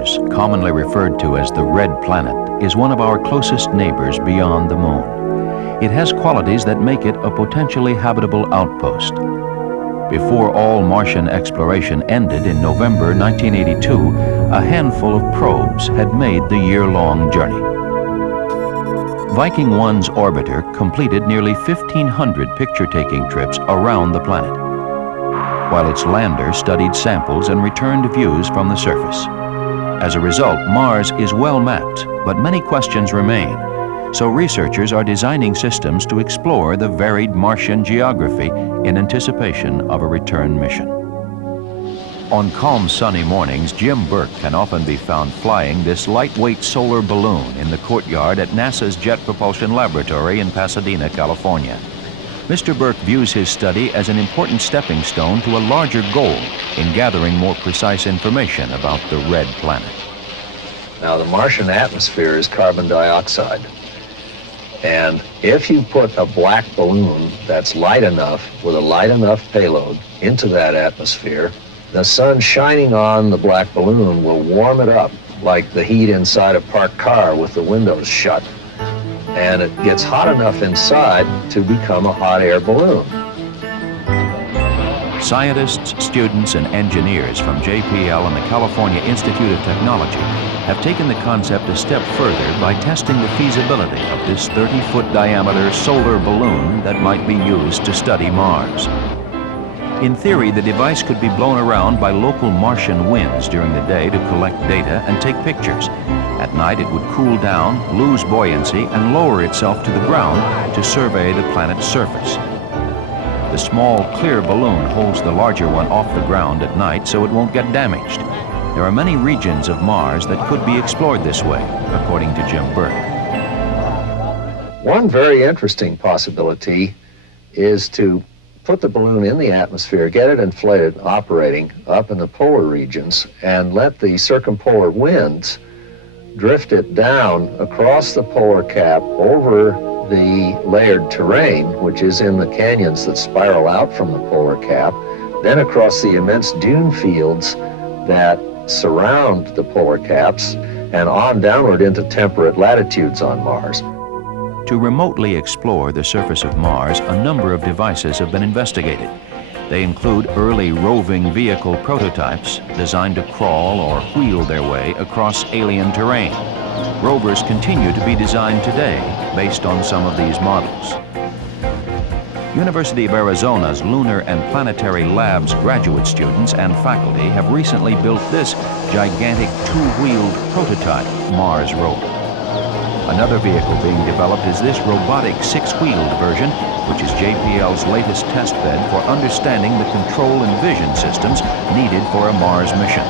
Mars, commonly referred to as the Red Planet, is one of our closest neighbors beyond the Moon. It has qualities that make it a potentially habitable outpost. Before all Martian exploration ended in November 1982, a handful of probes had made the year-long journey. Viking 1's orbiter completed nearly 1,500 picture-taking trips around the planet, while its lander studied samples and returned views from the surface. As a result, Mars is well mapped, but many questions remain. So researchers are designing systems to explore the varied Martian geography in anticipation of a return mission. On calm, sunny mornings, Jim Burke can often be found flying this lightweight solar balloon in the courtyard at NASA's Jet Propulsion Laboratory in Pasadena, California. Mr. Burke views his study as an important stepping stone to a larger goal in gathering more precise information about the Red Planet. Now, the Martian atmosphere is carbon dioxide. And if you put a black balloon that's light enough, with a light enough payload, into that atmosphere, the sun shining on the black balloon will warm it up like the heat inside a parked car with the windows shut. And it gets hot enough inside to become a hot air balloon. Scientists, students, and engineers from JPL and the California Institute of Technology have taken the concept a step further by testing the feasibility of this 30-foot diameter solar balloon that might be used to study Mars. In theory, the device could be blown around by local Martian winds during the day to collect data and take pictures. At night, it would cool down, lose buoyancy, and lower itself to the ground to survey the planet's surface. The small, clear balloon holds the larger one off the ground at night so it won't get damaged. There are many regions of Mars that could be explored this way, according to Jim Burke. One very interesting possibility is to put the balloon in the atmosphere, get it inflated, operating up in the polar regions, and let the circumpolar winds drift it down across the polar cap over the layered terrain, which is in the canyons that spiral out from the polar cap, then across the immense dune fields that surround the polar caps, and on downward into temperate latitudes on Mars. To remotely explore the surface of Mars, a number of devices have been investigated. They include early roving vehicle prototypes designed to crawl or wheel their way across alien terrain. Rovers continue to be designed today based on some of these models. University of Arizona's Lunar and Planetary Labs graduate students and faculty have recently built this gigantic two-wheeled prototype Mars rover. Another vehicle being developed is this robotic six-wheeled version, which is JPL's latest test bed for understanding the control and vision systems needed for a Mars mission.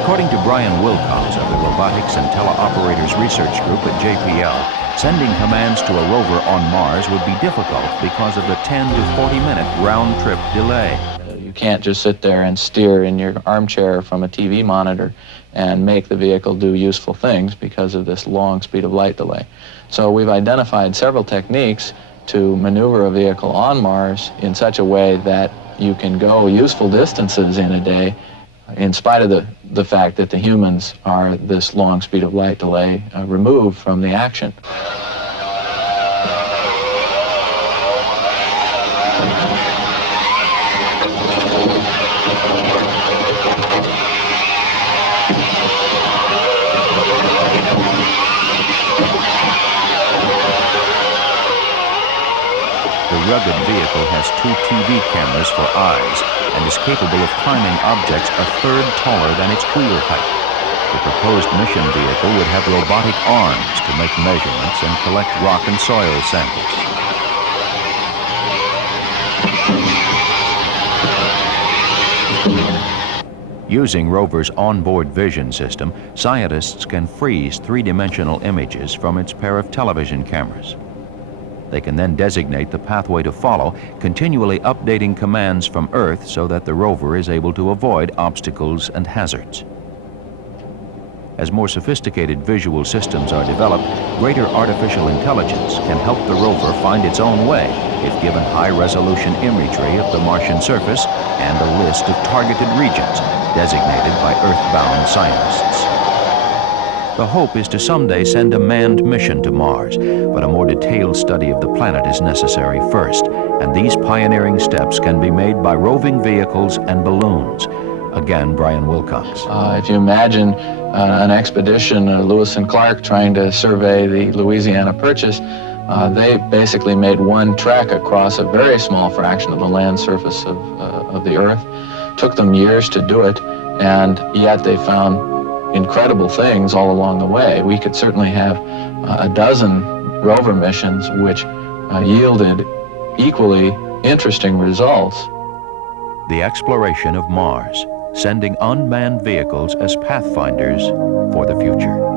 According to Brian Wilcox of the Robotics and Teleoperators Research Group at JPL, sending commands to a rover on Mars would be difficult because of the 10 to 40-minute round-trip delay. You can't just sit there and steer in your armchair from a TV monitor and make the vehicle do useful things because of this long speed of light delay. So we've identified several techniques to maneuver a vehicle on Mars in such a way that you can go useful distances in a day in spite of the fact that the humans are this long speed of light delay removed from the action. The rugged vehicle has two TV cameras for eyes and is capable of climbing objects a third taller than its wheel height. The proposed mission vehicle would have robotic arms to make measurements and collect rock and soil samples. Using rover's onboard vision system, scientists can freeze three-dimensional images from its pair of television cameras. They can then designate the pathway to follow, continually updating commands from Earth so that the rover is able to avoid obstacles and hazards. As more sophisticated visual systems are developed, greater artificial intelligence can help the rover find its own way if given high-resolution imagery of the Martian surface and a list of targeted regions designated by Earth-bound scientists. The hope is to someday send a manned mission to Mars, but a more detailed study of the planet is necessary first, and these pioneering steps can be made by roving vehicles and balloons. Again, Brian Wilcox. If you imagine an expedition, Lewis and Clark trying to survey the Louisiana Purchase, they basically made one trek across a very small fraction of the land surface of the Earth. Took them years to do it, and yet they found incredible things all along the way. We could certainly have a dozen rover missions which yielded equally interesting results. The exploration of Mars, sending unmanned vehicles as pathfinders for the future.